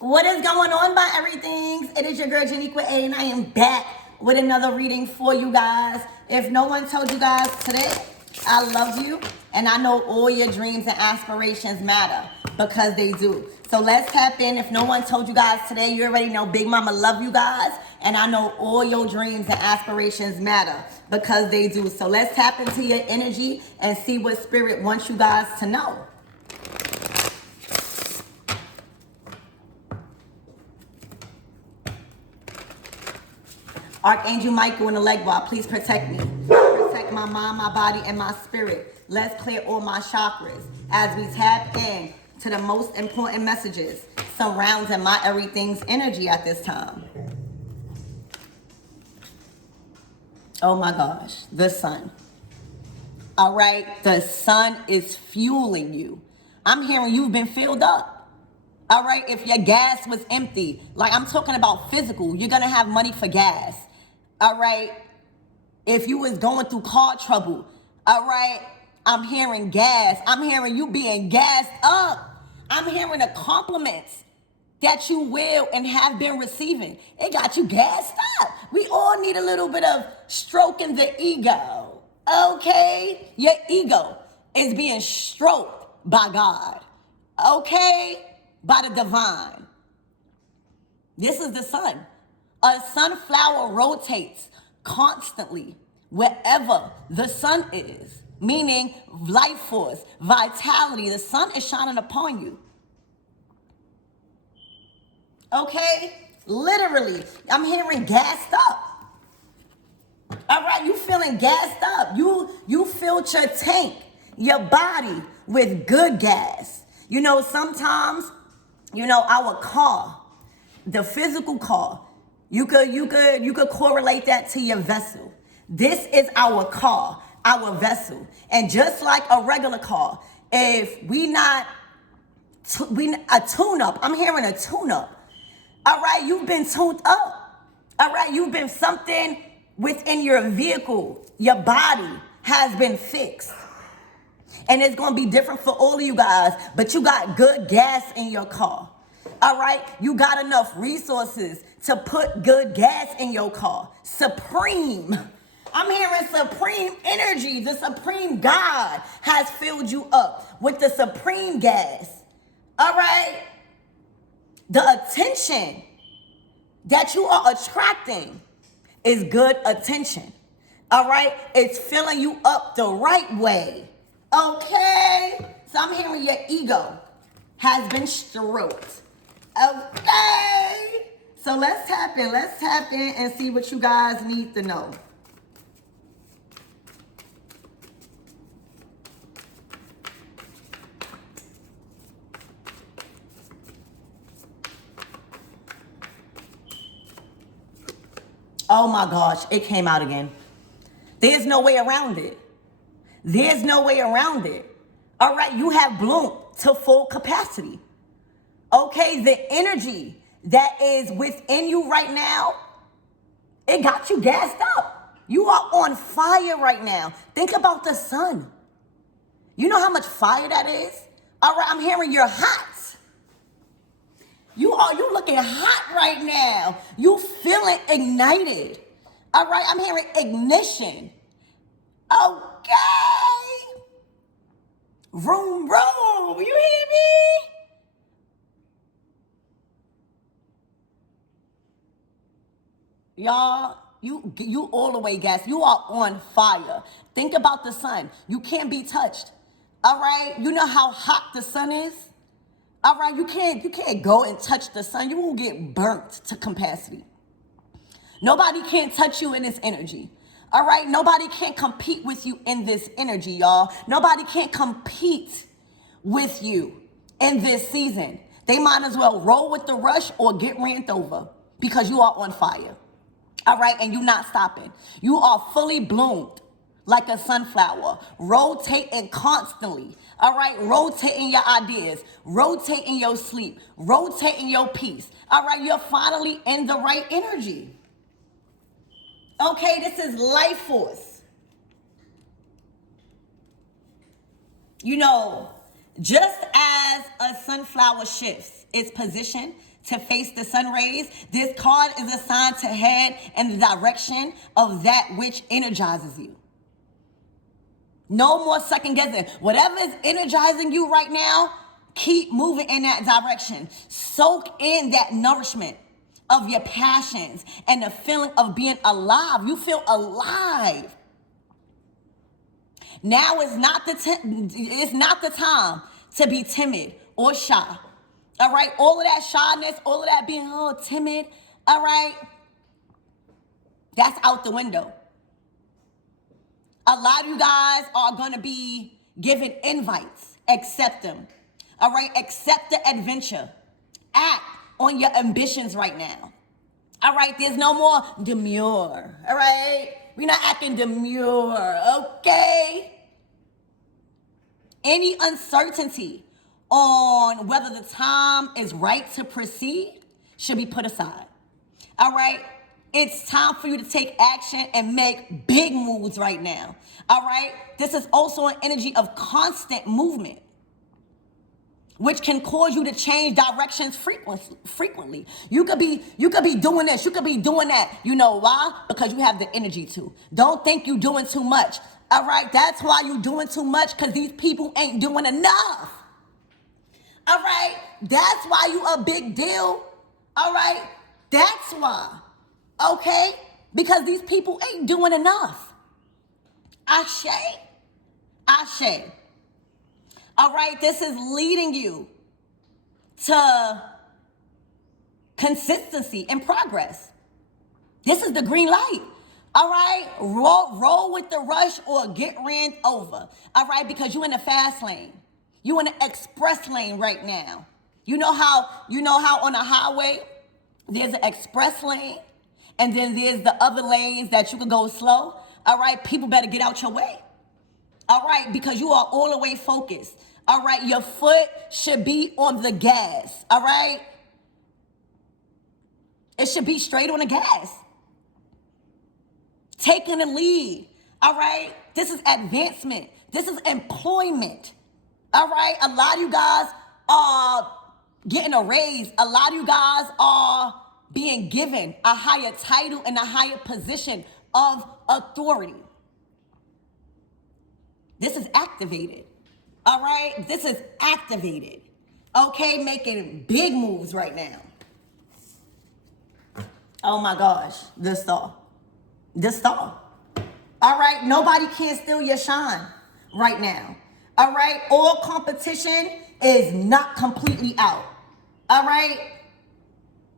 What is going on, by everything? It is your girl Janiqua A, and I am back with another reading for you guys. If no one told you guys today, I love you, and I know all your dreams and aspirations matter, because they do. So let's tap in. If no one told you guys today, you already know Big Mama love you guys, and I know all your dreams and aspirations matter, because they do. So let's tap into your energy and see what Spirit wants you guys to know. Archangel Michael in the leg bar, please protect me. Protect my mind, my body, and my spirit. Let's clear all my chakras as we tap in to the most important messages surrounding my everything's energy at this time. Oh my gosh, the sun. All right, the sun is fueling you. I'm hearing you've been filled up. All right, if your gas was empty, like I'm talking about physical, you're gonna have money for gas. All right, if you was going through car trouble, all right, I'm hearing gas. I'm hearing you being gassed up. I'm hearing the compliments that you will and have been receiving. It got you gassed up. We all need a little bit of stroking the ego, okay? Your ego is being stroked by God, okay? By the divine. This is the sun. A sunflower rotates constantly wherever the sun is, meaning life force, vitality. The sun is shining upon you. Okay? Literally, I'm hearing gassed up. All right, you feeling gassed up. You filled your tank, your body with good gas. You know, sometimes, our car, the physical car, you could correlate that to your vessel. This is our car, our vessel. And just like a regular car, if a tune-up, I'm hearing a tune-up. All right, you've been tuned up. All right, you've been something within your vehicle. Your body has been fixed. And it's going to be different for all of you guys, but you got good gas in your car. All right, you got enough resources to put good gas in your car. Supreme. I'm hearing supreme energy. The supreme God has filled you up with the supreme gas. All right. The attention that you are attracting is good attention. All right. It's filling you up the right way. Okay. So I'm hearing your ego has been stroked. Okay, so let's tap in and see what you guys need to know. Oh my gosh, it came out again. There's no way around it. There's no way around it. All right, you have bloomed to full capacity. Okay, the energy that is within you right now, it got you gassed up. You are on fire right now. Think about the sun. You know how much fire that is? All right, I'm hearing you're hot. You looking hot right now. You feeling ignited. All right, I'm hearing ignition. Okay. Vroom, vroom. You hear me? Y'all, you all the way gassed. You are on fire. Think about the sun. You can't be touched. All right? You know how hot the sun is? All right, you can't go and touch the sun. You will get burnt to capacity. Nobody can touch you in this energy. All right? Nobody can compete with you in this energy, y'all. Nobody can compete with you in this season. They might as well roll with the rush or get ran over, because you are on fire. All right, and you're not stopping. You are fully bloomed like a sunflower, rotating constantly. All right, rotating your ideas, rotating your sleep, rotating your peace. All right, you're finally in the right energy. Okay, this is life force. You know, Just as a sunflower shifts its position to face the sun rays, this card is assigned to head in the direction of that which energizes you. No more second guessing. Whatever is energizing you right now, keep moving in that direction. Soak in that nourishment of your passions and the feeling of being alive. You feel alive. Now is not it's not the time to be timid or shy. All right, all of that shyness, all of that being timid, all right, that's out the window. A lot of you guys are going to be given invites. Accept them. All right, accept the adventure. Act on your ambitions right now. All right, there's no more demure. All right, we're not acting demure, okay? Any uncertainty on whether the time is right to proceed should be put aside. All right? It's time for you to take action and make big moves right now. All right? This is also an energy of constant movement, which can cause you to change directions frequently. You could be doing this, you could be doing that. You know why? Because you have the energy to. Don't think you're doing too much. All right? That's why you're doing too much, because these people ain't doing enough. All right? That's why you a big deal. All right? That's why. Okay? Because these people ain't doing enough. Ashe. Ashe. All right? This is leading you to consistency and progress. This is the green light. All right? Roll with the rush or get ran over. All right? Because you're in the fast lane. You in the express lane right now. You know how on a highway there's an express lane and then there's the other lanes that you can go slow. All right, people better get out your way. All right, because you are all the way focused. All right, your foot should be on the gas. All right, it should be straight on the gas. Taking the lead. All right, this is advancement. This is employment. All right, a lot of you guys are getting a raise. A lot of you guys are being given a higher title and a higher position of authority. This is activated. All right, this is activated. Okay, making big moves right now. Oh my gosh, the star. The star. All right, nobody can steal your shine right now. All right, all competition is not completely out. All right,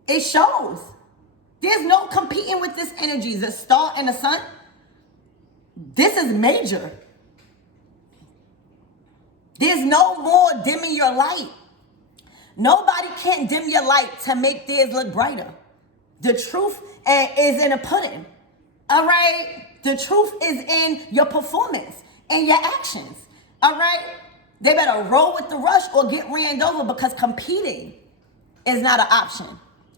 it shows. There's no competing with this energy, the star and the sun. This is major. There's no more dimming your light. Nobody can dim your light to make theirs look brighter. The truth is in the pudding. All right, the truth is in your performance and your actions. All right, they better roll with the rush or get ran over, because competing is not an option.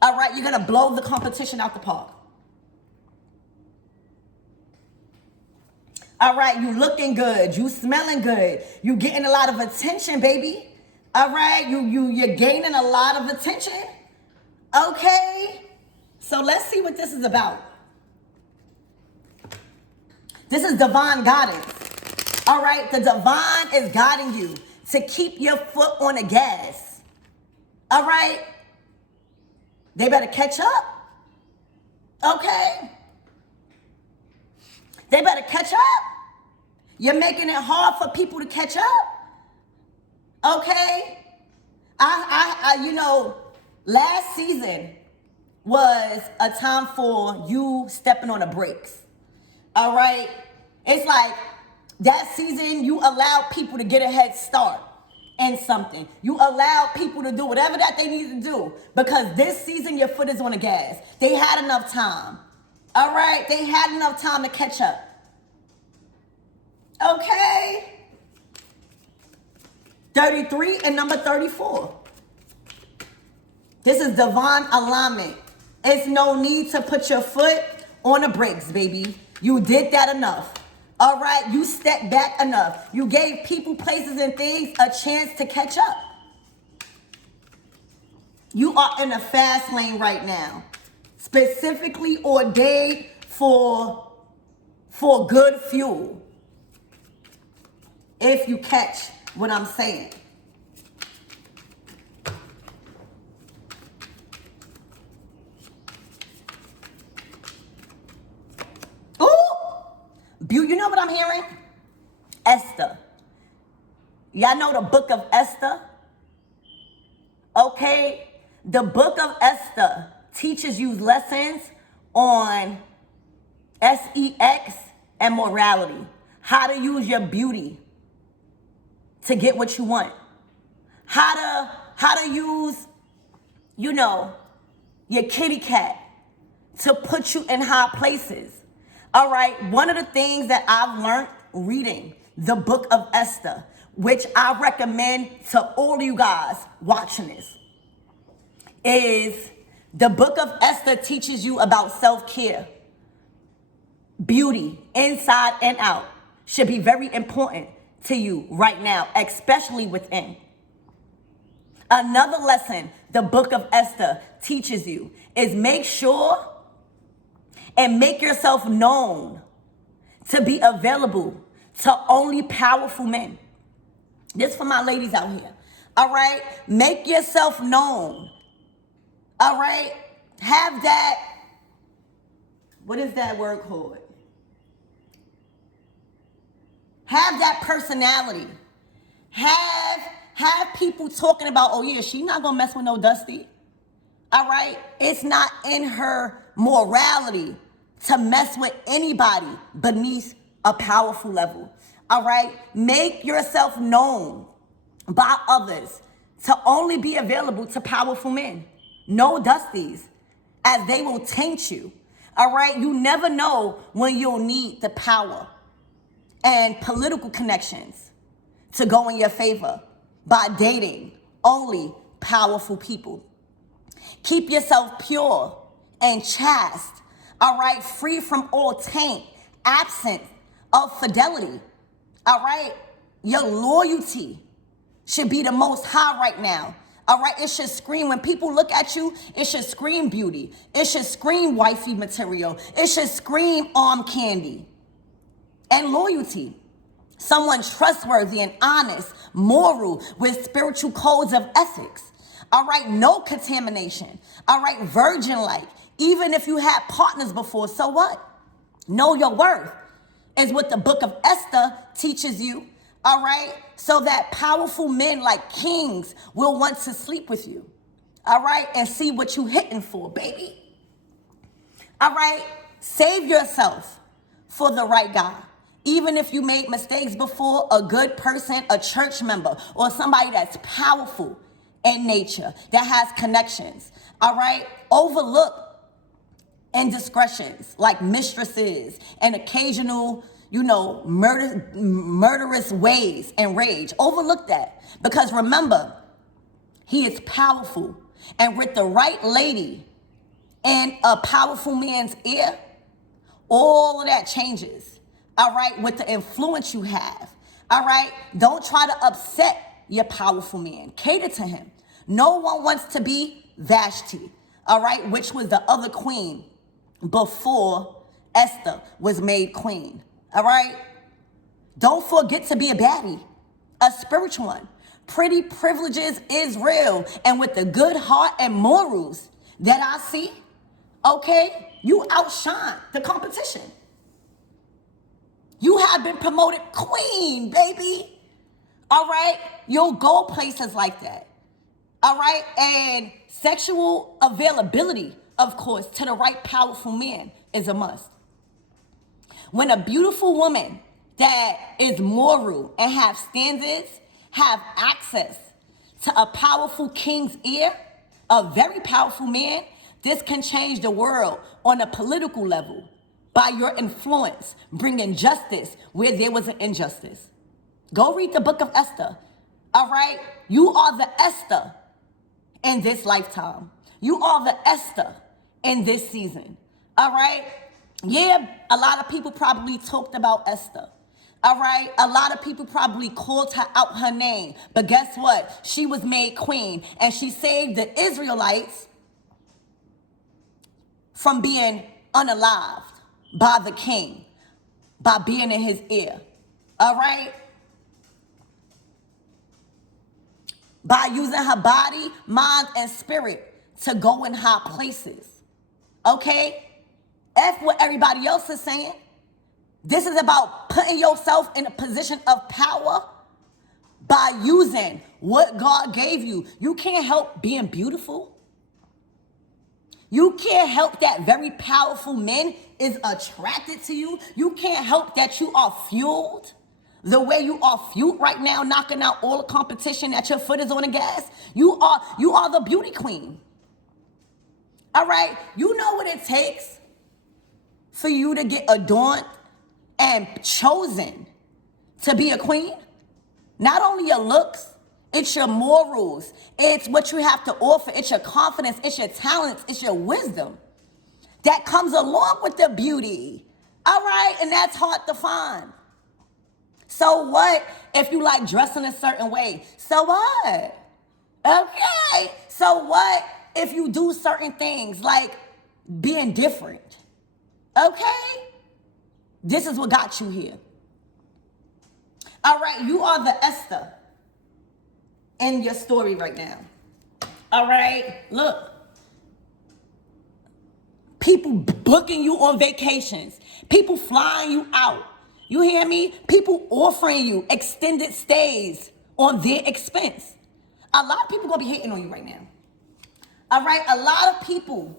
All right, you're gonna blow the competition out the park. All right, you looking good, you smelling good, you getting a lot of attention, baby. All right, you're gaining a lot of attention. Okay, so let's see what this is about. This is divine guidance. All right, the divine is guiding you to keep your foot on the gas. All right, they better catch up. Okay, they better catch up. You're making it hard for people to catch up. Okay, last season was a time for you stepping on the brakes. All right, it's like that season you allowed people to get a head start in something. You allowed people to do whatever that they need to do, because this season your foot is on the gas. They had enough time. All right, they had enough time to catch up. Okay. 33 and number 34. This is divine alignment. It's no need to put your foot on the brakes, baby. You did that enough. All right, you stepped back enough. You gave people, places, and things a chance to catch up. You are in a fast lane right now, specifically ordained for good fuel. If you catch what I'm saying. Ooh! You know what I'm hearing? Esther. Y'all know the book of Esther? Okay? The book of Esther teaches you lessons on sex and morality. How to use your beauty to get what you want. How to use, your kitty cat to put you in high places. All right, one of the things that I've learned reading the book of Esther, which I recommend to all of you guys watching this, is the book of Esther teaches you about self-care. Beauty, inside and out, should be very important to you right now, especially within. Another lesson the book of Esther teaches you is make sure and make yourself known to be available to only powerful men. This for my ladies out here. All right? Make yourself known. All right? Have that, what is that word called? Have that personality. Have people talking about, oh yeah, she's not gonna mess with no Dusty. All right? It's not in her morality to mess with anybody beneath a powerful level. All right? Make yourself known by others to only be available to powerful men. No Dusties, as they will taint you. All right? You never know when you'll need the power and political connections to go in your favor by dating only powerful people. Keep yourself pure and chaste, all right, free from all taint, absent of fidelity, all right? Your loyalty should be the most high right now, all right? It should scream, when people look at you, it should scream beauty. It should scream wifey material. It should scream arm candy and loyalty. Someone trustworthy and honest, moral, with spiritual codes of ethics. All right, no contamination. All right, virgin-like. Even if you had partners before, so what? Know your worth is what the book of Esther teaches you. All right, so that powerful men like kings will want to sleep with you. All right, and see what you hitting for, baby. All right, save yourself for the right guy. Even if you made mistakes before, a good person, a church member, or somebody that's powerful in nature, that has connections, all right? Overlook indiscretions like mistresses and occasional, murderous ways and rage. Overlook that, because remember, he is powerful. And with the right lady and a powerful man's ear, all of that changes. All right, with the influence you have. All right, don't try to upset your powerful man. Cater to him. No one wants to be Vashti, all right, which was the other queen before Esther was made queen. All right, don't forget to be a baddie, a spiritual one. Pretty privileges is real, and with the good heart and morals that I see, okay, you outshine the competition. You have been promoted queen, baby. All right? You'll go places like that. All right? And sexual availability, of course, to the right powerful man is a must. When a beautiful woman that is moral and have standards have access to a powerful king's ear, a very powerful man, this can change the world on a political level. By your influence, bringing justice where there was an injustice. Go read the book of Esther. All right? You are the Esther in this lifetime. You are the Esther in this season. All right? Yeah, a lot of people probably talked about Esther. All right, a lot of people probably called her out her name. But guess what? She was made queen, and she saved the Israelites from being unalived by the king, by being in his ear. All right? By using her body, mind, and spirit to go in high places. Okay? F what everybody else is saying. This is about putting yourself in a position of power by using what God gave you. You can't help being beautiful. You can't help that very powerful men is attracted to you. You can't help that you are fueled the way you are fueled right now, knocking out all the competition, that your foot is on the gas. You are the beauty queen. All right? You know what it takes for you to get adorned and chosen to be a queen? Not only your looks, it's your morals, it's what you have to offer, it's your confidence, it's your talents, it's your wisdom that comes along with the beauty. All right? And that's hard to find. So what if you like dressing a certain way? So what? Okay. So what if you do certain things like being different? Okay? This is what got you here. All right, you are the Esther in your story right now. All right, look. People booking you on vacations. People flying you out. You hear me? People offering you extended stays on their expense. A lot of people gonna be hating on you right now. All right, a lot of people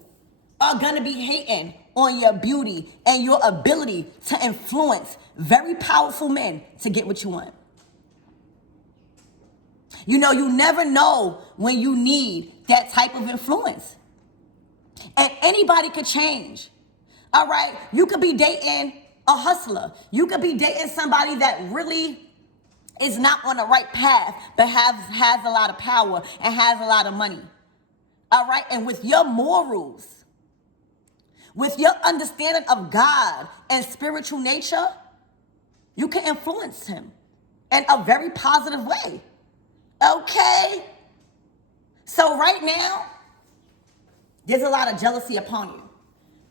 are gonna be hating on your beauty and your ability to influence very powerful men to get what you want. You know, you never know when you need that type of influence. And anybody could change. All right, you could be dating a hustler. You could be dating somebody that really is not on the right path, but has a lot of power and has a lot of money. All right, and with your morals, with your understanding of God and spiritual nature, you can influence him in a very positive way. Okay? So right now, there's a lot of jealousy upon you.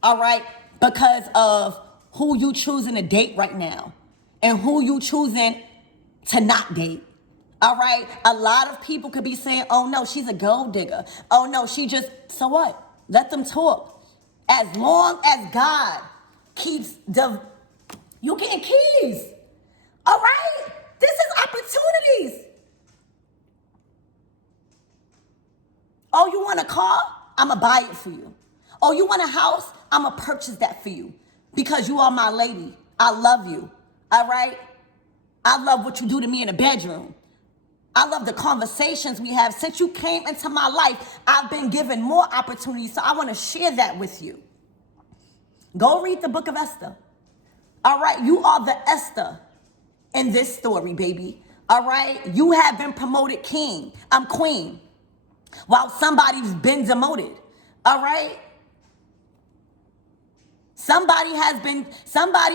All right? Because of who you choosing to date right now and who you choosing to not date. All right? A lot of people could be saying, oh no, she's a gold digger. Oh no, she just, so what? Let them talk. As long as God keeps you getting keys. All right? This is opportunities. Oh, you want a car? I'm going to buy it for you. Oh, you want a house? I'm going to purchase that for you because you are my lady. I love you. All right? I love what you do to me in the bedroom. I love the conversations we have. Since you came into my life, I've been given more opportunities, so I want to share that with you. Go read the book of Esther. All right? You are the Esther in this story, baby. All right? You have been promoted queen, while somebody's been demoted. All right?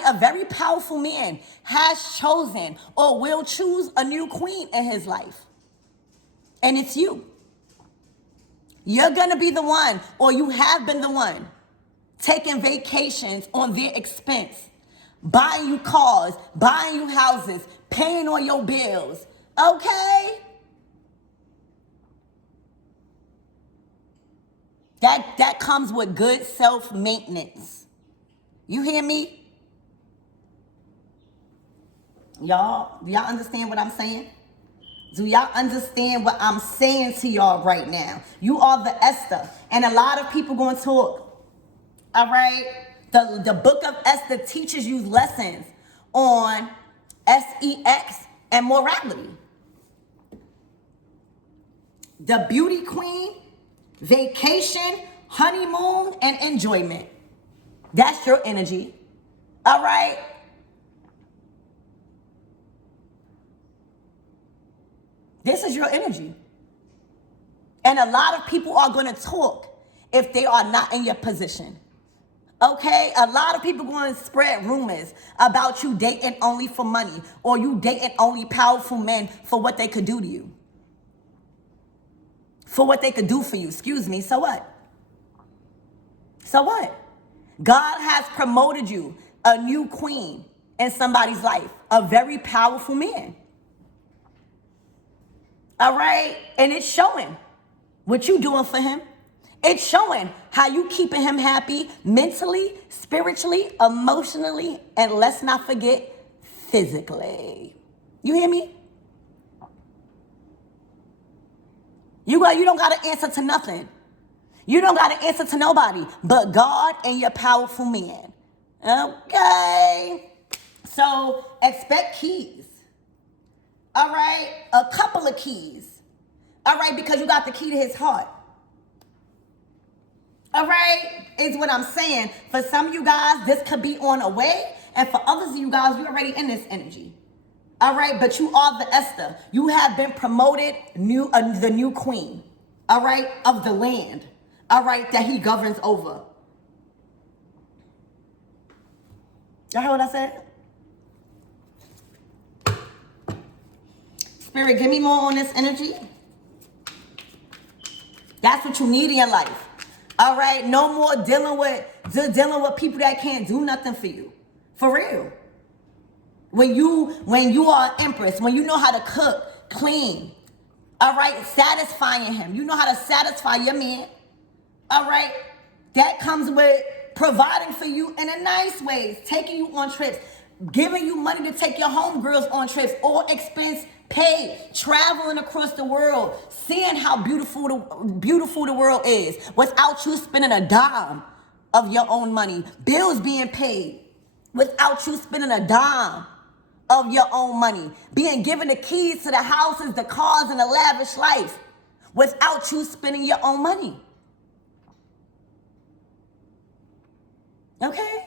A very powerful man has chosen or will choose a new queen in his life. And it's you. You're going to be the one, or you have been the one, taking vacations on their expense, buying you cars, buying you houses, paying on your bills. Okay? That comes with good self-maintenance. You hear me? Y'all, do y'all understand what I'm saying? Do y'all understand what I'm saying to y'all right now? You are the Esther. And a lot of people going to talk. All right? The book of Esther teaches you lessons on sex and morality. The beauty queen, vacation, honeymoon, and enjoyment. That's your energy. All right? This is your energy. And a lot of people are going to talk if they are not in your position. Okay, a lot of people going to spread rumors about you dating only for money, or you dating only powerful men for what they could do to you. For what they could do for you, excuse me. So what? So what? God has promoted you a new queen in somebody's life, a very powerful man. All right? And it's showing what you doing for him. It's showing how you keeping him happy mentally, spiritually, emotionally, and let's not forget, physically. You hear me? You don't got to answer to nothing. You don't got to answer to nobody but God and your powerful man. Okay? So expect keys. All right? A couple of keys. All right? Because you got the key to his heart. All right? Is what I'm saying. For some of you guys, this could be on a way. And for others of you guys, you're already in this energy. All right? But you are the Esther. You have been promoted the new queen. All right? Of the land. All right? That he governs over. Y'all heard what I said? Spirit, give me more on this energy. That's what you need in your life. All right? No more dealing with people that can't do nothing for you. For real. When you are an empress, when you know how to cook, clean, all right, satisfying him. You know how to satisfy your man. All right? That comes with providing for you in a nice ways, taking you on trips, giving you money to take your homegirls on trips, all expense paid, traveling across the world, seeing how beautiful the world is without you spending a dime of your own money, bills being paid without you spending a dime of your own money, being given the keys to the houses, the cars, and the lavish life without you spending your own money. Okay?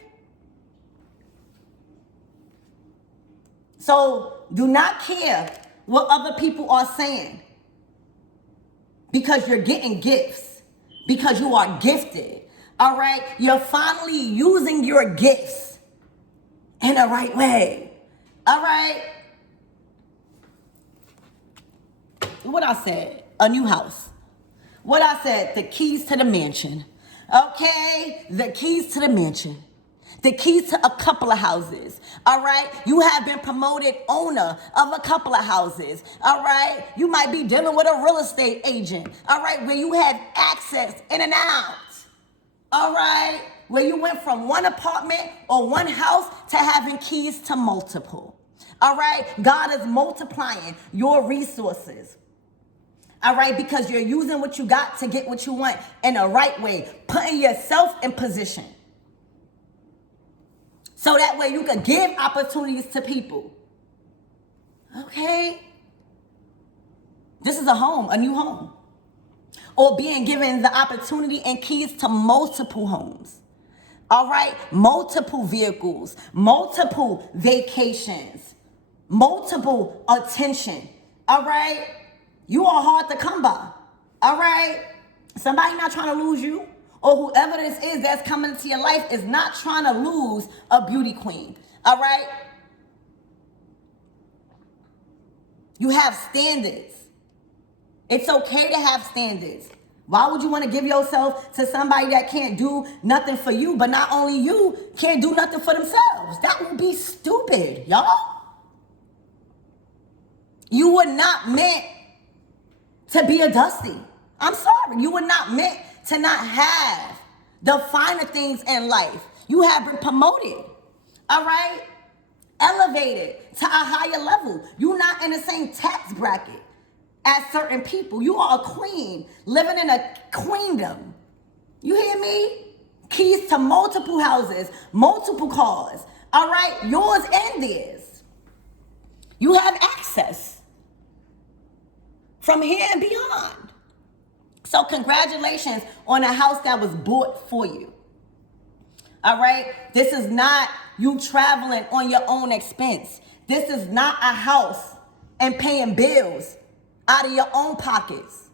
So do not care what other people are saying, because you're getting gifts, because you are gifted. All right? You're finally using your gifts in the right way. All right? What I said, a new house. What I said, the keys to the mansion. Okay? The keys to the mansion. The keys to a couple of houses. All right? You have been promoted owner of a couple of houses. All right? You might be dealing with a real estate agent. All right? Where you have access in and out. All right? Where you went from one apartment or one house to having keys to multiple. All right? God is multiplying your resources. All right? Because you're using what you got to get what you want in the right way. Putting yourself in position. So that way you can give opportunities to people. Okay? This is a home, a new home. Or being given the opportunity and keys to multiple homes. All right? Multiple vehicles, multiple vacations, multiple attention. All right? You are hard to come by. All right? Somebody not trying to lose you. Or whoever this is that's coming into your life is not trying to lose a beauty queen. All right? You have standards. It's okay to have standards. Why would you want to give yourself to somebody that can't do nothing for you, but not only you can't do nothing for themselves? That would be stupid, y'all. You were not meant to be a Dusty. I'm sorry. You were not meant to not have the finer things in life. You have been promoted, all right? Elevated to a higher level. You're not in the same tax bracket as certain people. You are a queen living in a queendom. You hear me? Keys to multiple houses, multiple cars, all right? Yours and theirs. You have access from here and beyond. So congratulations on a house that was bought for you. All right? This is not you traveling on your own expense. This is not a house and paying bills out of your own pockets.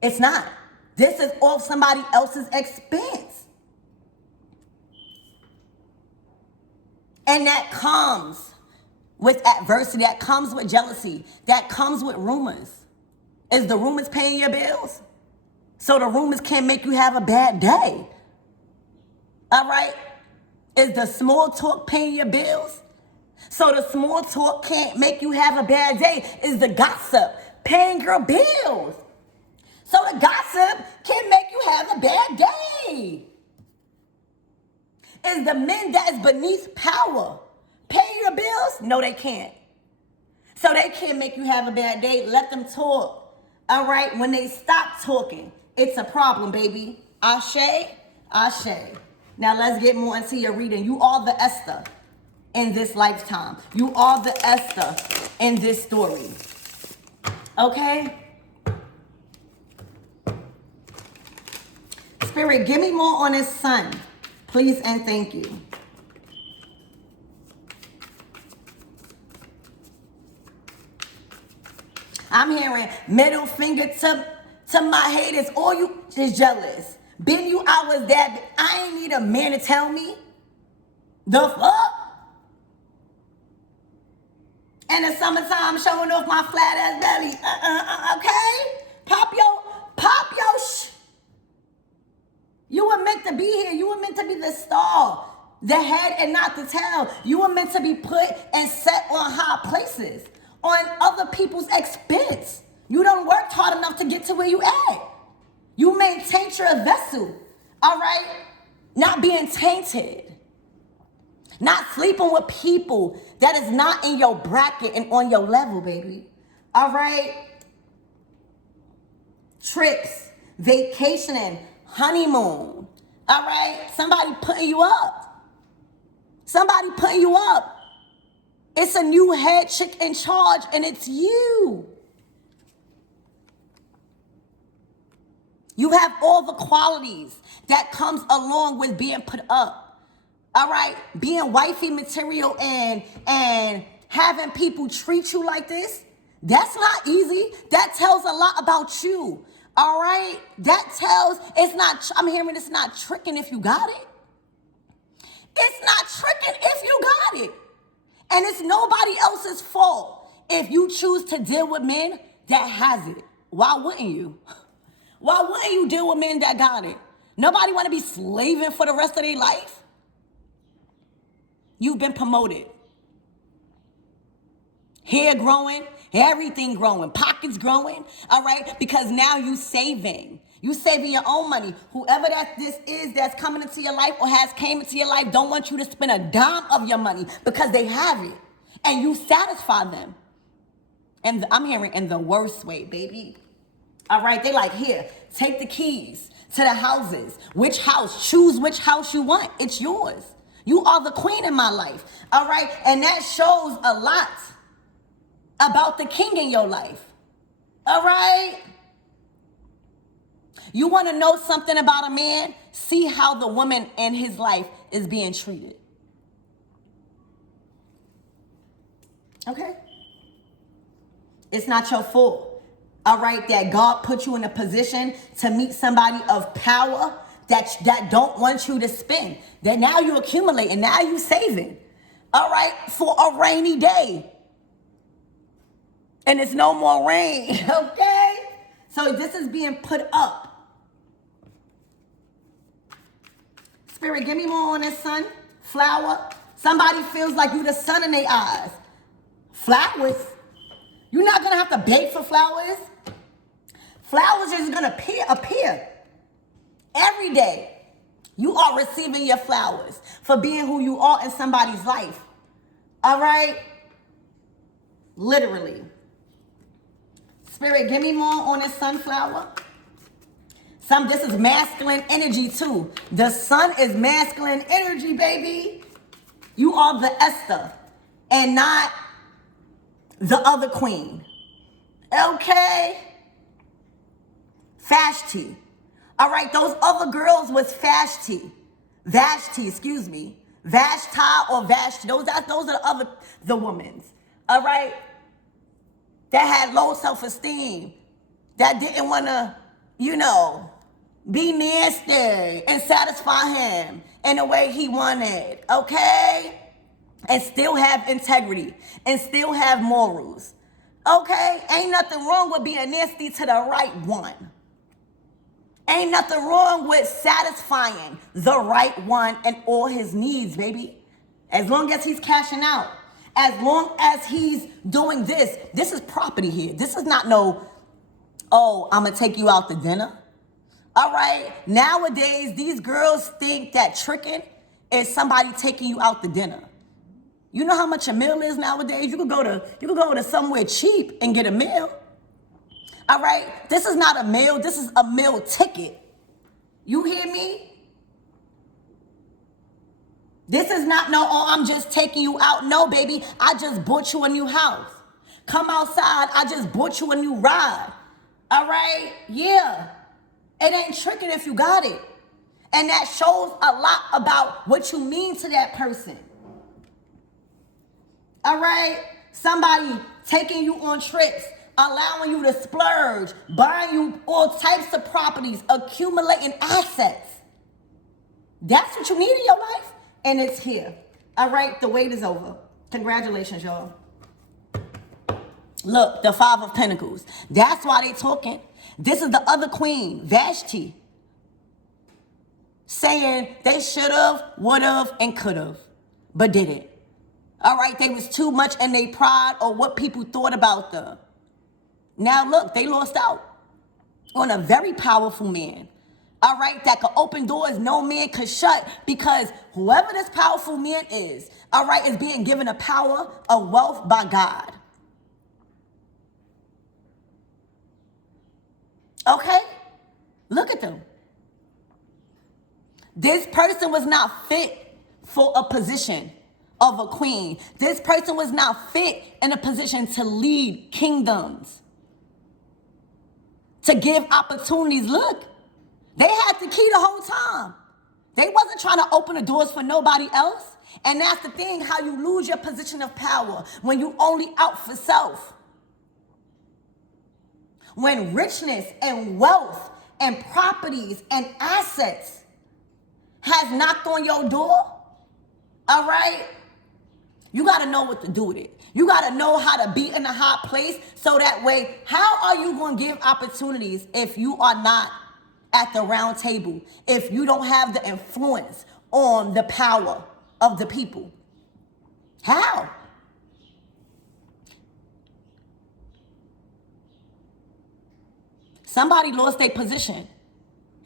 It's not. This is off somebody else's expense. And that comes with adversity, that comes with jealousy, that comes with rumors. Is the rumors paying your bills? So the rumors can't make you have a bad day. All right? Is the small talk paying your bills? So the small talk can't make you have a bad day. Is the gossip paying your bills? So the gossip can make you have a bad day. Is the men that is beneath power paying your bills? No, they can't. So they can't make you have a bad day. Let them talk. All right? When they stop talking, it's a problem, baby. Ashe, ashe. Now let's get more into your reading. You are the Esther in this lifetime. You are the Esther in this story. Okay? Spirit, give me more on his son. Please and thank you. I'm hearing middle finger to my haters. All you is jealous. Been you I was that. I ain't need a man to tell me. The fuck? In the summertime, showing off my flat ass belly. Okay? Pop your You were meant to be here. You were meant to be the star, the head and not the tail. You were meant to be put and set on high places, on other people's expense. You done worked hard enough to get to where you at. You maintained your vessel, all right? Not being tainted. Not sleeping with people that is not in your bracket and on your level, baby. All right? Trips, vacationing, honeymoon. All right? Somebody putting you up. Somebody putting you up. It's a new head chick in charge, and it's you. You have all the qualities that comes along with being put up. All right? Being wifey material and having people treat you like this, that's not easy. That tells a lot about you. All right? That tells, I'm hearing it's not tricking if you got it. It's not tricking if you got it. And it's nobody else's fault if you choose to deal with men that has it. Why wouldn't you? Why wouldn't you deal with men that got it? Nobody want to be slaving for the rest of their life. You've been promoted. Hair growing, everything growing, pockets growing, all right? Because now you saving. You saving your own money. Whoever this is that's coming into your life or has came into your life don't want you to spend a dime of your money because they have it. And you satisfy them. And I'm hearing in the worst way, baby. All right, they like, here, take the keys to the houses. Which house? Choose which house you want. It's yours. You are the queen in my life. All right, and that shows a lot about the king in your life. All right? You want to know something about a man? See how the woman in his life is being treated. Okay? It's not your fault. All right, that God put you in a position to meet somebody of power that don't want you to spend. That now you accumulate and now you saving. All right, for a rainy day. And it's no more rain, okay? So this is being put up. Spirit, give me more on this, sun. Flower. Somebody feels like you the sun in their eyes. Flowers. You're not going to have to beg for flowers. Flowers is going to appear every day. You are receiving your flowers for being who you are in somebody's life. All right? Literally. Spirit, give me more on this sunflower. This is masculine energy too. The sun is masculine energy, baby. You are the Esther and not the other queen. Okay? Vashti. All right, those other girls was Vashti, excuse me. Vashti or Vashti. Those are the women. All right? That had low self-esteem. That didn't want to, be nasty and satisfy him in the way he wanted. Okay? and still have integrity and still have morals. Okay? Ain't nothing wrong with being nasty to the right one. Ain't nothing wrong with satisfying the right one and all his needs, baby. As long as he's cashing out. As long as he's doing this. This is property here. This is not no, oh, I'm going to take you out to dinner. All right? Nowadays, these girls think that tricking is somebody taking you out to dinner. You know how much a meal is nowadays? You could go to somewhere cheap and get a meal. All right? This is not a meal. This is a meal ticket. You hear me? This is not no, oh, I'm just taking you out. No, baby, I just bought you a new house. Come outside, I just bought you a new ride. All right? Yeah. It ain't tricking if you got it. And that shows a lot about what you mean to that person. All right? Somebody taking you on trips, allowing you to splurge, buying you all types of properties, accumulating assets. That's what you need in your life, and it's here. All right? The wait is over. Congratulations, y'all. Look, the Five of Pentacles. That's why they talking. This is the other queen, Vashti, saying they should have, would have, and could have, but didn't. All right, they was too much in their pride or what people thought about them. Now look, they lost out on a very powerful man. All right, that could open doors no man could shut, because whoever this powerful man is, all right, is being given a power of wealth by God. Okay? Look at them. This person was not fit for a position of a queen. This person was not fit in a position to lead kingdoms, to give opportunities. Look, they had the key the whole time. They wasn't trying to open the doors for nobody else. And that's the thing, how you lose your position of power when you only out for self. When richness and wealth and properties and assets has knocked on your door, all right, you got to know what to do with it. You got to know how to be in a hot place, so that way, how are you going to give opportunities if you are not at the round table, if you don't have the influence on the power of the people? How? Somebody lost their position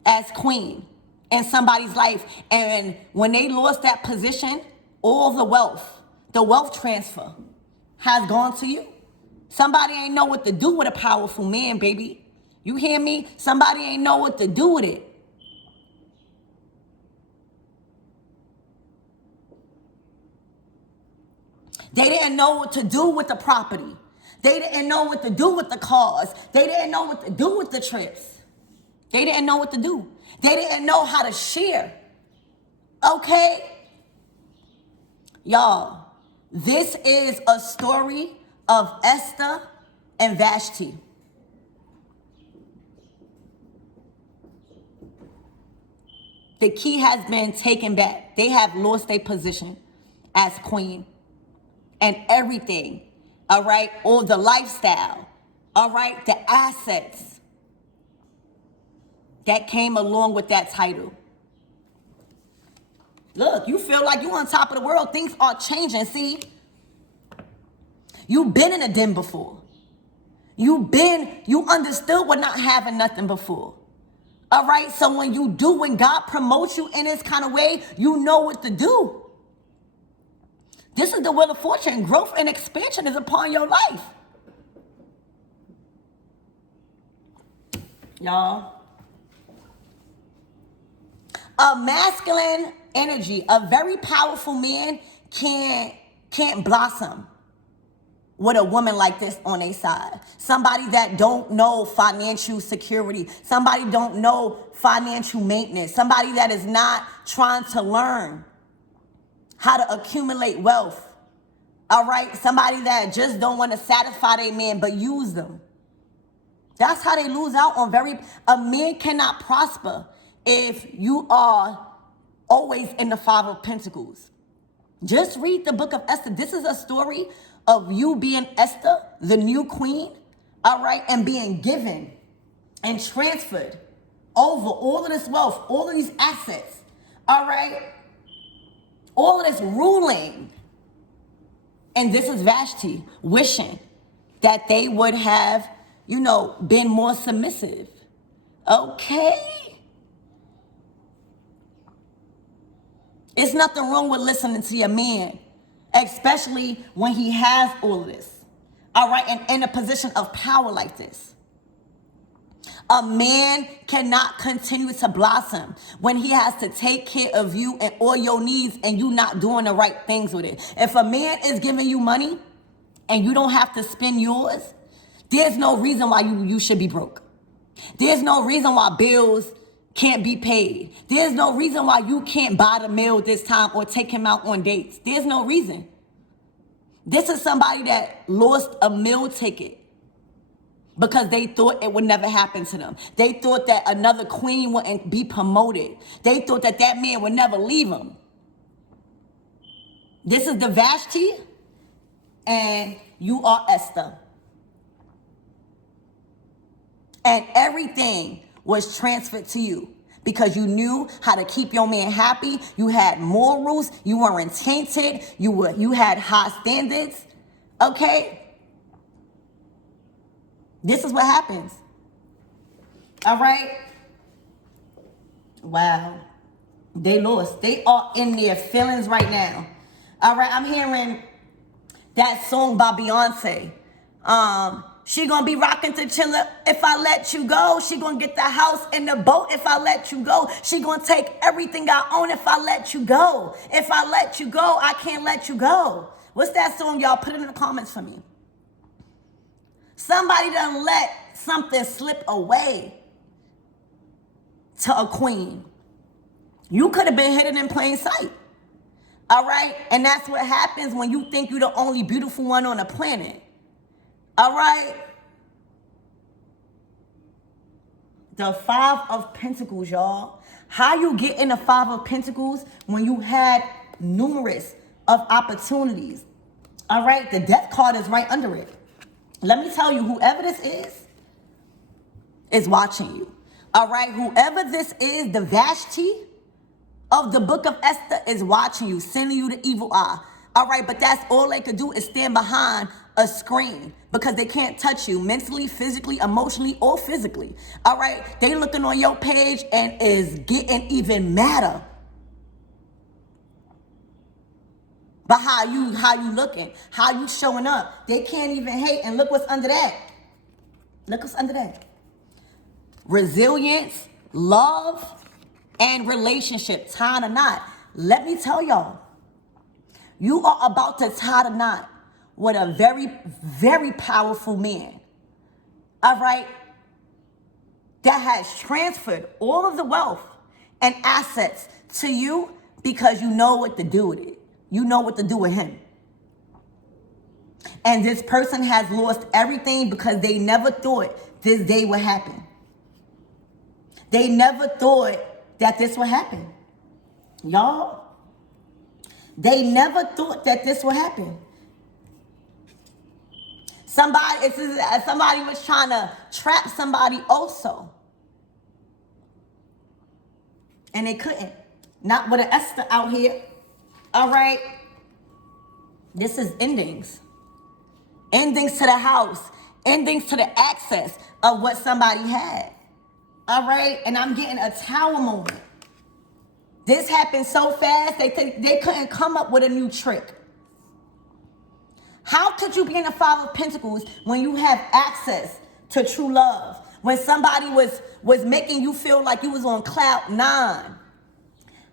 as queen in somebody's life. And when they lost that position, all the wealth transfer has gone to you. Somebody ain't know what to do with a powerful man, baby. You hear me? Somebody ain't know what to do with it. They didn't know what to do with the property. They didn't know what to do with the cars. They didn't know what to do with the trips. They didn't know what to do. They didn't know how to share. Okay? Y'all, this is a story of Esther and Vashti. The key has been taken back. They have lost their position as queen and everything. All right, or the lifestyle, all right, the assets that came along with that title. Look, you feel like you on top of the world. Things are changing. See, you've been in a den before. You understood what not having nothing before. All right, so when God promotes you in this kind of way, you know what to do. This is the wheel of fortune. Growth and expansion is upon your life. Y'all. A masculine energy, a very powerful man can't blossom with a woman like this on their side. Somebody that don't know financial security. Somebody don't know financial maintenance. Somebody that is not trying to learn how to accumulate wealth. All right? Somebody that just don't want to satisfy their man but use them. That's how they lose out on a man cannot prosper if you are always in the Five of Pentacles. Just read the book of Esther. This is a story of you being Esther, the new queen, all right, and being given and transferred over all of this wealth, all of these assets, all right, all of this ruling. And this is Vashti wishing that they would have, been more submissive. Okay. It's nothing wrong with listening to your man, especially when he has all of this. All right, and in a position of power like this. A man cannot continue to blossom when he has to take care of you and all your needs and you not doing the right things with it. If a man is giving you money and you don't have to spend yours, there's no reason why you should be broke. There's no reason why bills can't be paid. There's no reason why you can't buy the meal this time or take him out on dates. There's no reason. This is somebody that lost a meal ticket because they thought it would never happen to them. They thought that another queen wouldn't be promoted. They thought that that man would never leave them. This is the Vashti, and you are Esther. And everything was transferred to you because you knew how to keep your man happy. You had morals. You weren't tainted. You had high standards. Okay? This is what happens. All right? Wow. They lost. They are in their feelings right now. All right? I'm hearing that song by Beyonce. She gonna be rocking to Chilla if I let you go. She gonna get the house and the boat if I let you go. She gonna take everything I own if I let you go. If I let you go, I can't let you go. What's that song, y'all? Put it in the comments for me. Somebody done let something slip away to a queen. You could have been hidden in plain sight. All right? And that's what happens when you think you're the only beautiful one on the planet. All right? The Five of Pentacles, y'all. How you get in the Five of Pentacles when you had numerous of opportunities? All right? The Death card is right under it. Let me tell you, whoever this is watching you. All right? Whoever this is, the Vashti of the book of Esther is watching you, sending you the evil eye. All right? But that's all they could do is stand behind a screen because they can't touch you mentally, physically, emotionally, or physically. All right? They looking on your page and is getting even madder. But how you looking, how you showing up. They can't even hate. And look what's under that. Look what's under that. Resilience, love, and relationship. Tie the knot. Let me tell y'all, you are about to tie the knot with a very, very powerful man. All right? That has transferred all of the wealth and assets to you because you know what to do with it. You know what to do with him. And this person has lost everything because they never thought this day would happen. They never thought that this would happen. Y'all, they never thought that this would happen. Somebody was trying to trap somebody also. And they couldn't. Not with an Esther out here. All right. This is endings. Endings to the house. Endings to the access of what somebody had. All right. And I'm getting a tower moment. This happened so fast, they couldn't come up with a new trick. How could you be in the Five of Pentacles when you have access to true love? When somebody was making you feel like you was on cloud 9?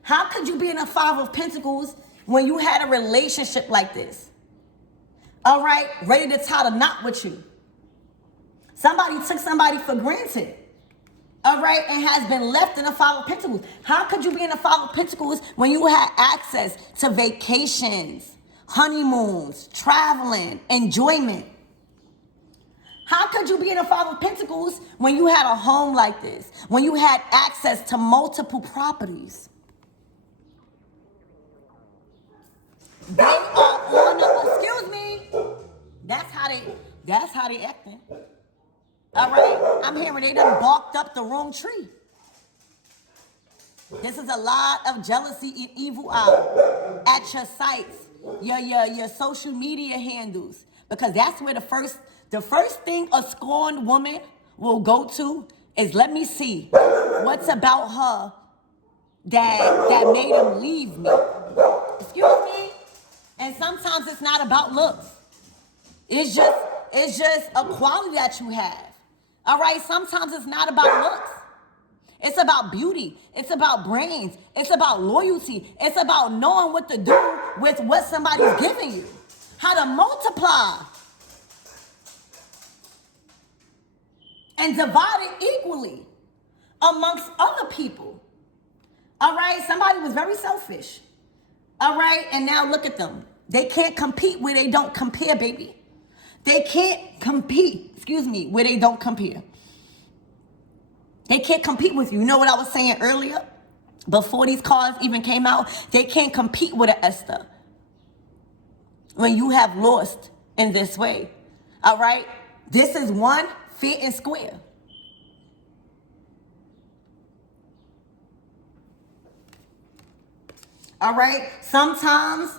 How could you be in the Five of Pentacles when you had a relationship like this? All right, ready to tie the knot with you. Somebody took somebody for granted. All right, and has been left in the Five of Pentacles. How could you be in the Five of Pentacles when you had access to vacations, honeymoons, traveling, enjoyment? How could you be in the Five of Pentacles when you had a home like this? When you had access to multiple properties? They are on the, excuse me. That's how they acting. All right, I'm hearing they done barked up the wrong tree. This is a lot of jealousy and evil eye at your sites, your social media handles, because that's where the first thing a scorned woman will go to is, let me see what's about her that made him leave me. Excuse me. And sometimes it's not about looks. It's just a quality that you have. All right. Sometimes it's not about looks. It's about beauty. It's about brains. It's about loyalty. It's about knowing what to do with what somebody's giving you. How to multiply and divide it equally amongst other people. All right? Somebody was very selfish. All right? And now look at them. They can't compete where they don't compare, baby. They can't compete, where they don't compare. They can't compete with you. You know what I was saying earlier? Before these cards even came out, they can't compete with an Esther when you have lost in this way. All right? This is one fair and square. All right? Sometimes,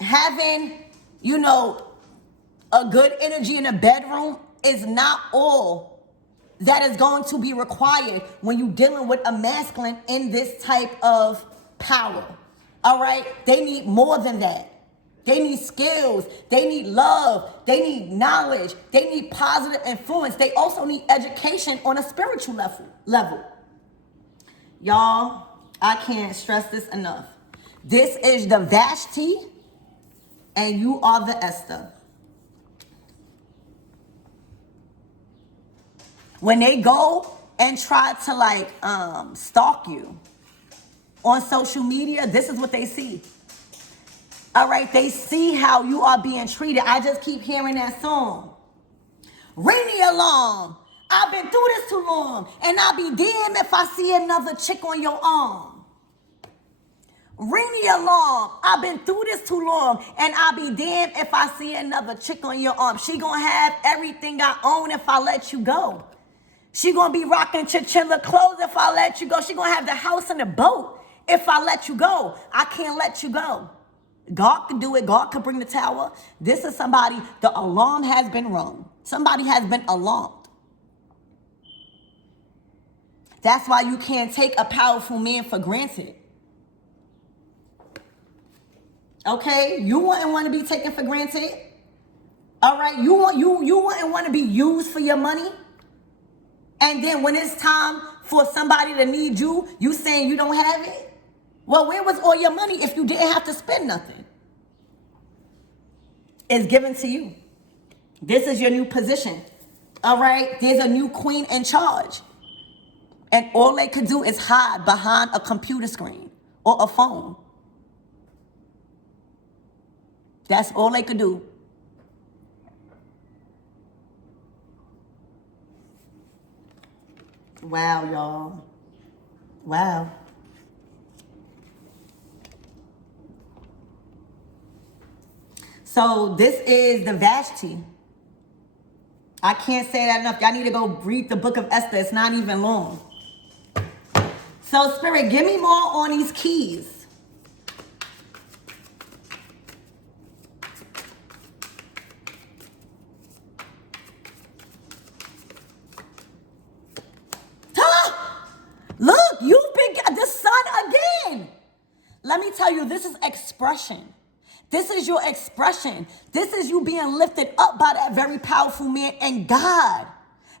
having, a good energy in a bedroom is not all that is going to be required when you're dealing with a masculine in this type of power. All right? They need more than that. They need skills. They need love. They need knowledge. They need positive influence. They also need education on a spiritual level. Y'all, I can't stress this enough. This is the Vashti, and you are the Esther. When they go and try to stalk you on social media, this is what they see. All right, they see how you are being treated. I just keep hearing that song. Ring the alarm. I've been through this too long, and I'll be damned if I see another chick on your arm. Ring the alarm. I've been through this too long, and I'll be damned if I see another chick on your arm. She gonna have everything I own if I let you go. She gonna be rocking chinchilla clothes if I let you go. She gonna have the house and the boat if I let you go. I can't let you go. God can do it. God can bring the tower. This is somebody, the alarm has been rung. Somebody has been alarmed. That's why you can't take a powerful man for granted. Okay? You wouldn't want to be taken for granted. All right? You wouldn't want to be used for your money. And then when it's time for somebody to need you, you saying you don't have it? Well, where was all your money if you didn't have to spend nothing? It's given to you. This is your new position. All right? There's a new queen in charge. And all they could do is hide behind a computer screen or a phone. That's all they could do. Wow, y'all. Wow. So this is the Vashti. I can't say that enough. Y'all need to go read the book of Esther. It's not even long. So Spirit, give me more on these keys. Look, you've been the sun again. Let me tell you, this is expression. This is your expression. This is you being lifted up by that very powerful man and God.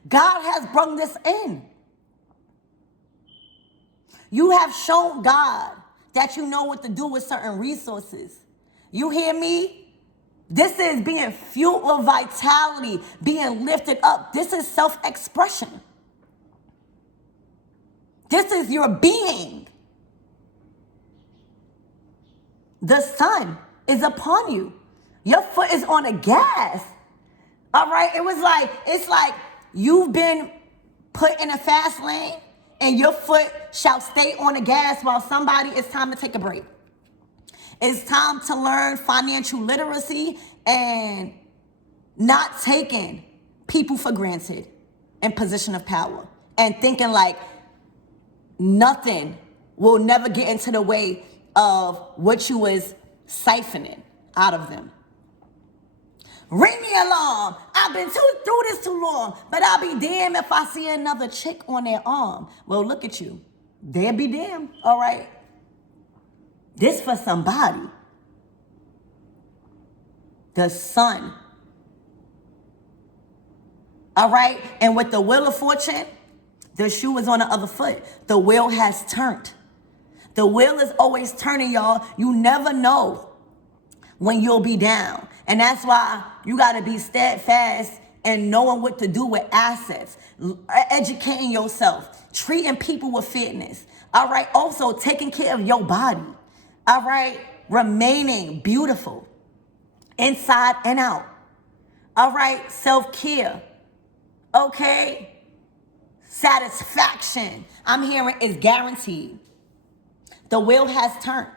God has brought this in. You have shown God that you know what to do with certain resources. You hear me? This is being fueled with vitality, being lifted up. This is self-expression. This is your being. The sun is upon you. Your foot is on the gas. All right? It's like you've been put in a fast lane and your foot shall stay on the gas while it's time to take a break. It's time to learn financial literacy and not taking people for granted in position of power and thinking like nothing will never get into the way of what you was siphoning out of them. Ring the alarm. I've been through this too long, but I'll be damned if I see another chick on their arm. Well, look at you. They'll be damned, all right? This for somebody. The sun. All right? And with the wheel of fortune, the shoe is on the other foot. The wheel has turned. The wheel is always turning, y'all. You never know when you'll be down. And that's why you got to be steadfast and knowing what to do with assets, educating yourself, treating people with fairness. All right. Also taking care of your body. All right. Remaining beautiful inside and out. All right. Self-care. Okay. Satisfaction. I'm hearing is guaranteed. The wheel has turned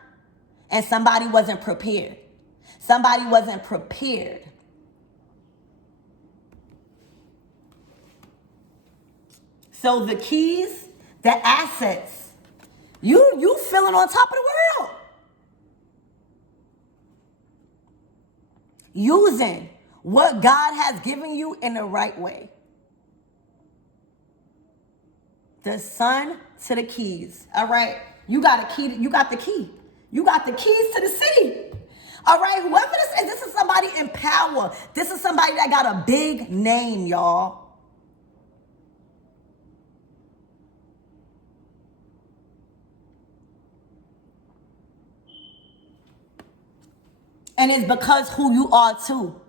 and somebody wasn't prepared. Somebody wasn't prepared. So the keys, the assets, you feeling on top of the world. Using what God has given you in the right way. The sun to the keys. All right. You got a key. You got the key. You got the keys to the city. All right. Whoever this is somebody in power. This is somebody that got a big name, y'all. And it's because who you are too.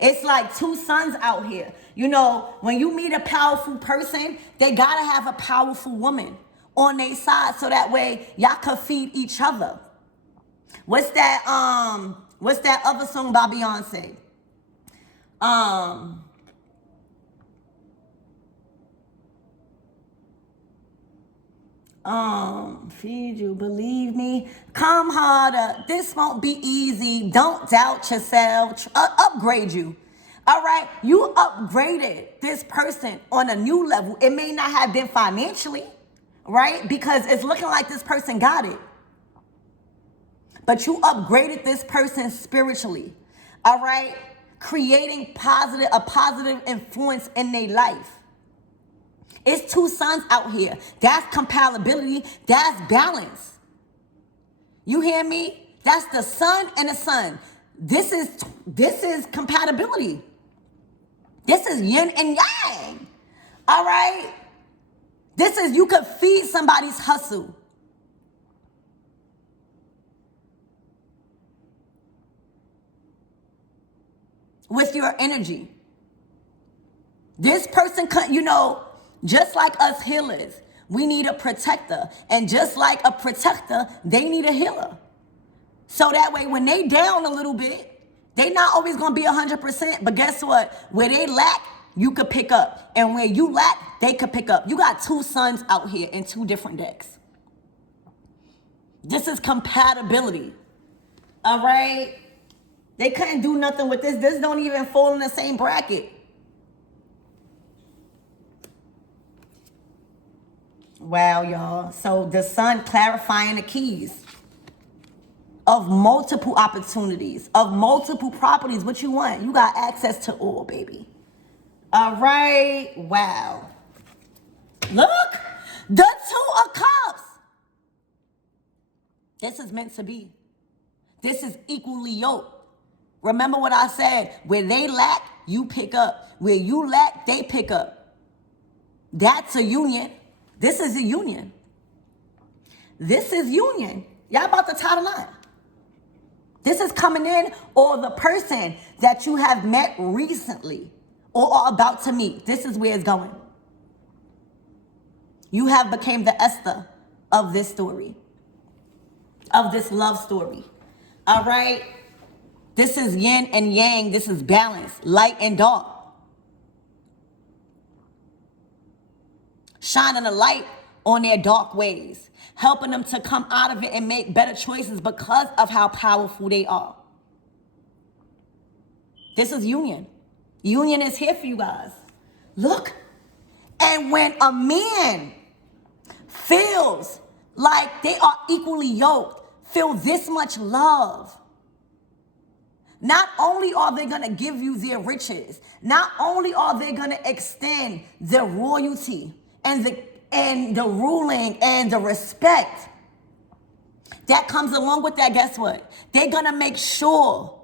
It's like two sons out here. You know, when you meet a powerful person, they gotta have a powerful woman on their side so that way y'all can feed each other. What's that other song by Beyonce? Feed you, believe me. Come harder. This won't be easy. Don't doubt yourself. Upgrade you. All right. You upgraded this person on a new level. It may not have been financially, right? Because it's looking like this person got it. But you upgraded this person spiritually. All right. Creating a positive influence in their life. It's two sons out here. That's compatibility. That's balance. You hear me? That's the sun and the sun. This is compatibility. This is yin and yang. All right? This is, you could feed somebody's hustle. With your energy. This person, just like us healers, we need a protector. And just like a protector, they need a healer. So that way, when they down a little bit, they not always going to be 100%. But guess what? Where they lack, you could pick up. And where you lack, they could pick up. You got two sons out here in two different decks. This is compatibility. All right? They couldn't do nothing with this. This don't even fall in the same bracket. Wow, y'all. So the sun clarifying the keys of multiple opportunities, of multiple properties. What you want? You got access to all, baby. All right. Wow. Look, the Two of Cups. This is meant to be. This is equally yoked. Remember what I said. Where they lack, you pick up. Where you lack, they pick up. That's a union. This is a union. This is union. Y'all about to tie the knot. This is coming in, or the person that you have met recently or are about to meet. This is where it's going. You have become the Esther of this story, of this love story. All right? This is yin and yang. This is balance, light and dark. Shining a light on their dark ways, helping them to come out of it and make better choices because of how powerful they are. This is union. Union is here for you guys. Look. And when a man feels like they are equally yoked, feel this much love, not only are they going to give you their riches, not only are they going to extend the royalty and the ruling and the respect that comes along with that, guess what? They're going to make sure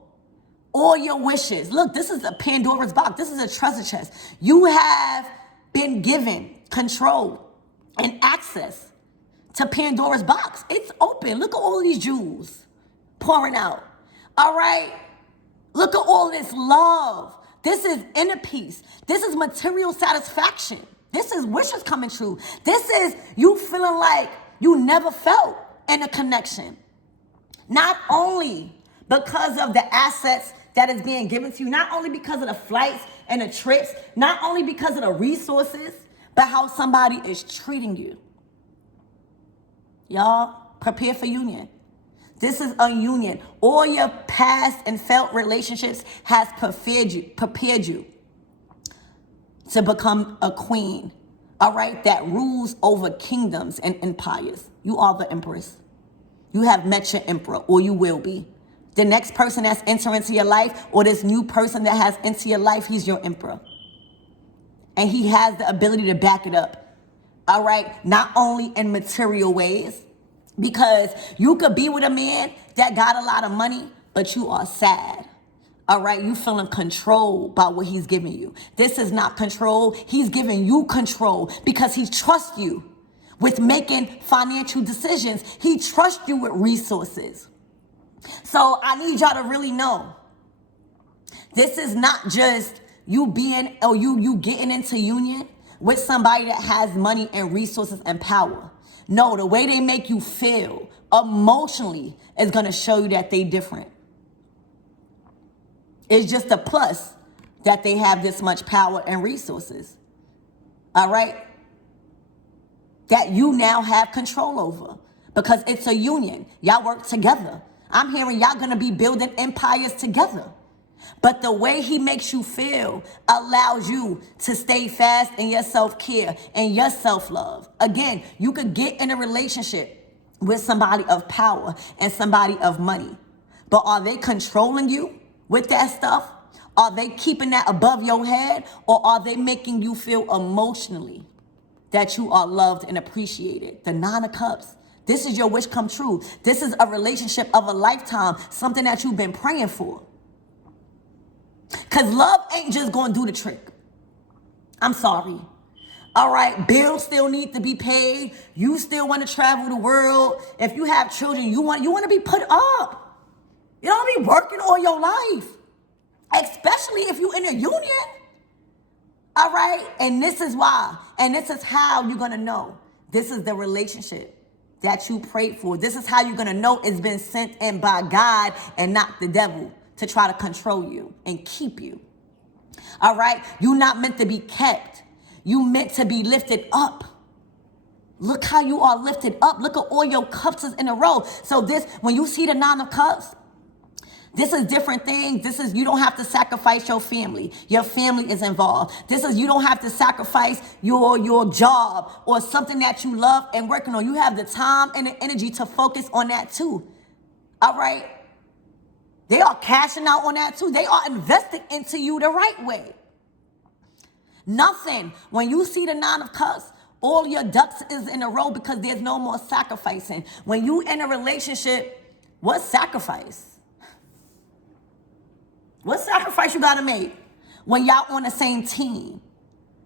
all your wishes. Look, this is a Pandora's box. This is a treasure chest. You have been given control and access to Pandora's box. It's open. Look at all of these jewels pouring out. All right? Look at all this love. This is inner peace. This is material satisfaction. This is wishes coming true. This is you feeling like you never felt in a connection. Not only because of the assets that is being given to you, not only because of the flights and the trips, not only because of the resources, but how somebody is treating you. Y'all, prepare for union. This is a union. All your past and failed relationships has prepared you to become a queen, all right, that rules over kingdoms and empires. You are the empress. You have met your emperor, or you will be. The next person that's entering into your life, or this new person that has into your life, he's your emperor. And he has the ability to back it up, all right? Not only in material ways, because you could be with a man that got a lot of money, but you are sad, all right? You feeling controlled by what he's giving you. This is not control. He's giving you control because he trusts you with making financial decisions. He trusts you with resources. So I need y'all to really know, this is not just you being or you getting into union with somebody that has money and resources and power. No, the way they make you feel emotionally is going to show you that they different. It's just a plus that they have this much power and resources. All right? That you now have control over because it's a union. Y'all work together. I'm hearing y'all going to be building empires together. But the way he makes you feel allows you to stay fast in your self-care and your self-love. Again, you could get in a relationship with somebody of power and somebody of money. But are they controlling you with that stuff? Are they keeping that above your head? Or are they making you feel emotionally that you are loved and appreciated? The Nine of Cups. This is your wish come true. This is a relationship of a lifetime, something that you've been praying for. Because love ain't just going to do the trick. I'm sorry. All right, bills still need to be paid. You still want to travel the world. If you have children, you want to be put up. You don't be working all your life, especially if you're in a union. All right, and this is why, and this is how you're going to know this is the relationship that you prayed for. This is how you're going to know it's been sent in by God and not the devil to try to control you and keep you. All right? You're not meant to be kept. You meant to be lifted up. Look how you are lifted up. Look at all your cups is in a row. So this, when you see the Nine of Cups, this is different things. This is, you don't have to sacrifice your family. Your family is involved. This is, you don't have to sacrifice your job or something that you love and working on. You have the time and the energy to focus on that too. All right? They are cashing out on that too. They are investing into you the right way. Nothing. When you see the Nine of Cups, all your ducks is in a row because there's no more sacrificing. When you in a relationship, what sacrifice? What sacrifice you gotta make when y'all on the same team?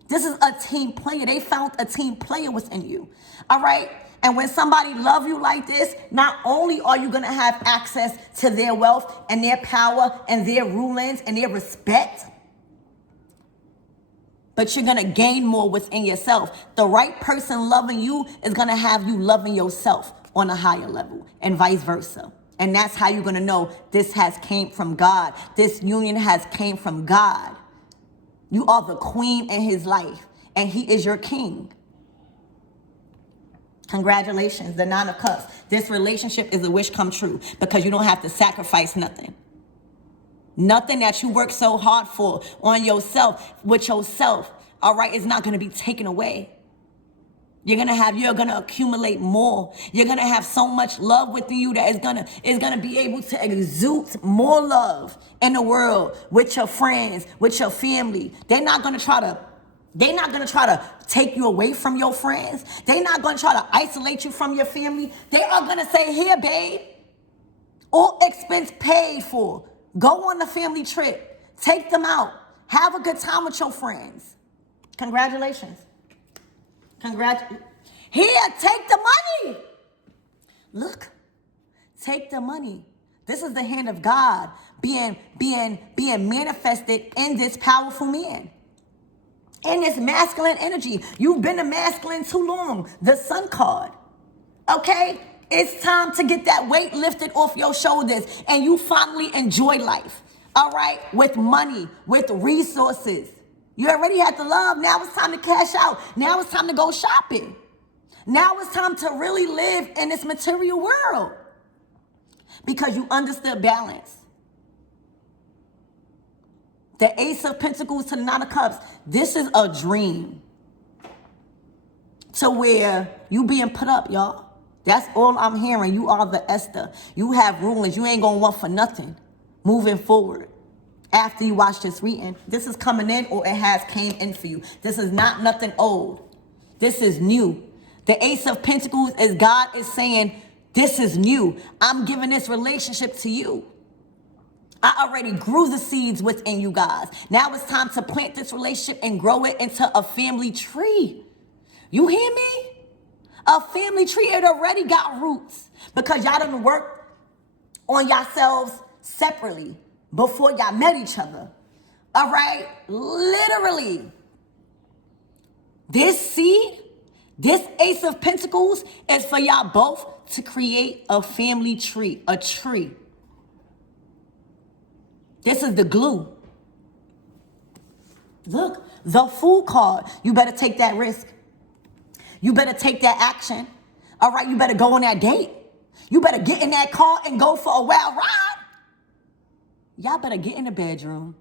This is a team player. They found a team player within you. All right? And when somebody love you like this, not only are you going to have access to their wealth and their power and their rulings and their respect, but you're going to gain more within yourself. The right person loving you is going to have you loving yourself on a higher level and vice versa. And that's how you're going to know this has came from God. This union has came from God. You are the queen in his life and he is your king. Congratulations, the Nine of Cups. This relationship is a wish come true because you don't have to sacrifice nothing. Nothing that you work so hard for on yourself, with yourself, all right, is not going to be taken away. You're gonna accumulate more. You're gonna have so much love within you that is gonna be able to exude more love in the world with your friends, with your family. They're not gonna try to take you away from your friends. They're not gonna try to isolate you from your family. They are gonna say, here, babe, all expense paid for. Go on the family trip. Take them out. Have a good time with your friends. Congratulations. Here, take the money. Look, take the money. This is the hand of God being manifested in this powerful man. In this masculine energy. You've been a masculine too long. The Sun card. Okay? It's time to get that weight lifted off your shoulders and you finally enjoy life. All right? With money, with resources. You already had the love. Now it's time to cash out. Now it's time to go shopping. Now it's time to really live in this material world. Because you understood balance. The Ace of Pentacles to the Nine of Cups. This is a dream. To where you being put up, y'all. That's all I'm hearing. You are the Esther. You have rulings. You ain't going to want for nothing. Moving forward. After you watch this reading, this is coming in or it has came in for you. This is not nothing old. This is new. The Ace of Pentacles is God is saying, this is new. I'm giving this relationship to you. I already grew the seeds within you guys. Now it's time to plant this relationship and grow it into a family tree. You hear me? A family tree, it already got roots because y'all done work on yourselves separately. Before y'all met each other. All right? Literally. This seed, this Ace of Pentacles is for y'all both to create a family tree, a tree. This is the glue. Look, the Fool card. You better take that risk. You better take that action. All right? You better go on that date. You better get in that car and go for a wild ride. Y'all better get in the bedroom.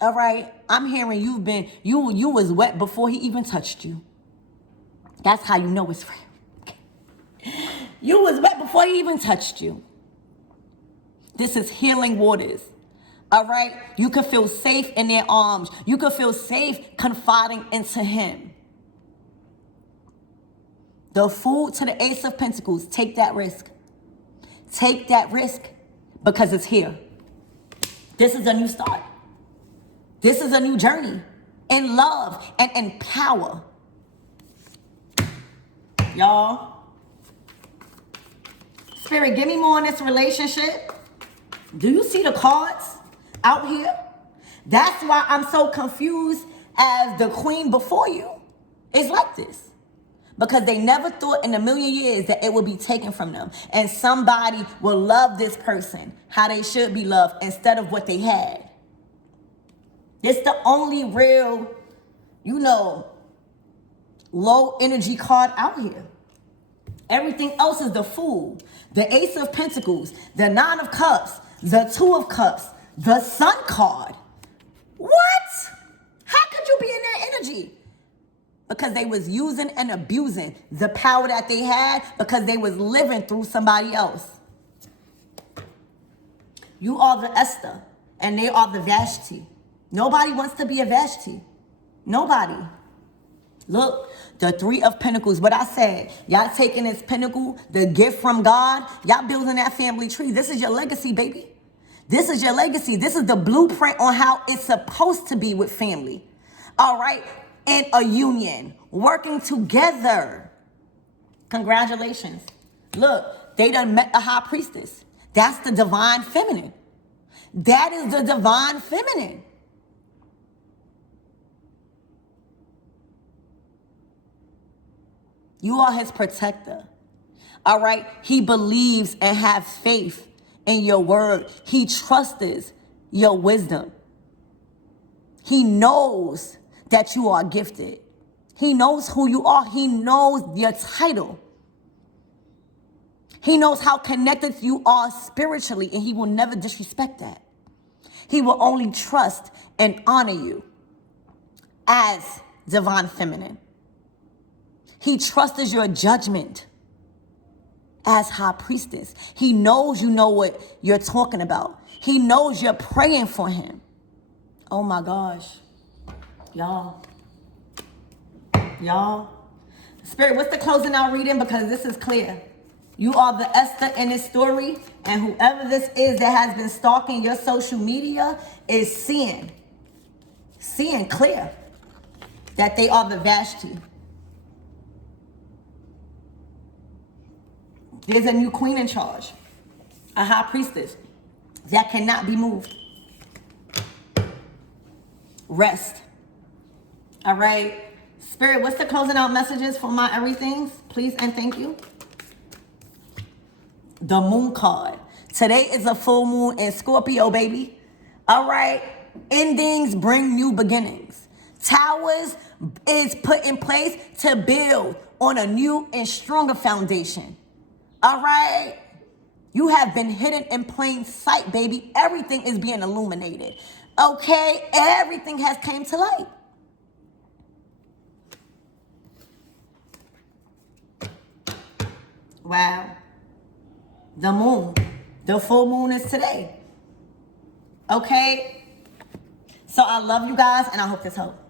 All right? I'm hearing you was wet before he even touched you. That's how you know it's real. You was wet before he even touched you. This is healing waters. All right? You can feel safe in their arms. You can feel safe confiding into him. The Fool to the Ace of Pentacles. Take that risk. Take that risk because it's here. This is a new start. This is a new journey in love and in power. Y'all. Spirit, give me more on this relationship. Do you see the cards out here? That's why I'm so confused as the queen before you. It's like this. Because they never thought in a million years that it would be taken from them. And somebody will love this person how they should be loved instead of what they had. It's the only real, low energy card out here. Everything else is the Fool, the Ace of Pentacles, the Nine of Cups, the Two of Cups, the Sun card. What? How could you be in that energy? Because they was using and abusing the power that they had because they was living through somebody else. You are the Esther and they are the Vashti. Nobody wants to be a Vashti. Nobody. Look, the Three of Pentacles, what I said, y'all taking this pinnacle, the gift from God, y'all building that family tree. This is your legacy, baby. This is your legacy. This is the blueprint on how it's supposed to be with family. All right? In a union, working together. Congratulations. Look, they done met the high priestess. That's the divine feminine. That is the divine feminine. You are his protector. All right? He believes and has faith in your word. He trusts your wisdom. He knows that you are gifted. He knows who you are. He knows your title. He knows how connected you are spiritually, and he will never disrespect that. He will only trust and honor you as divine feminine. He trusts your judgment as high priestess. He knows you know what you're talking about. He knows you're praying for him. Oh my gosh. Y'all. Spirit, what's the closing out reading? Because this is clear. You are the Esther in this story, and whoever this is that has been stalking your social media is seeing clear that they are the Vashti. There's a new queen in charge, a high priestess that cannot be moved. Rest. All right. Spirit, what's the closing out messages for my everythings? Please and thank you. The moon card. Today is a full moon in Scorpio, baby. All right. Endings bring new beginnings. Towers is put in place to build on a new and stronger foundation. All right. You have been hidden in plain sight, baby. Everything is being illuminated. Okay. Everything has came to light. Wow. The moon. The full moon is today. Okay. So I love you guys, and I hope this helps.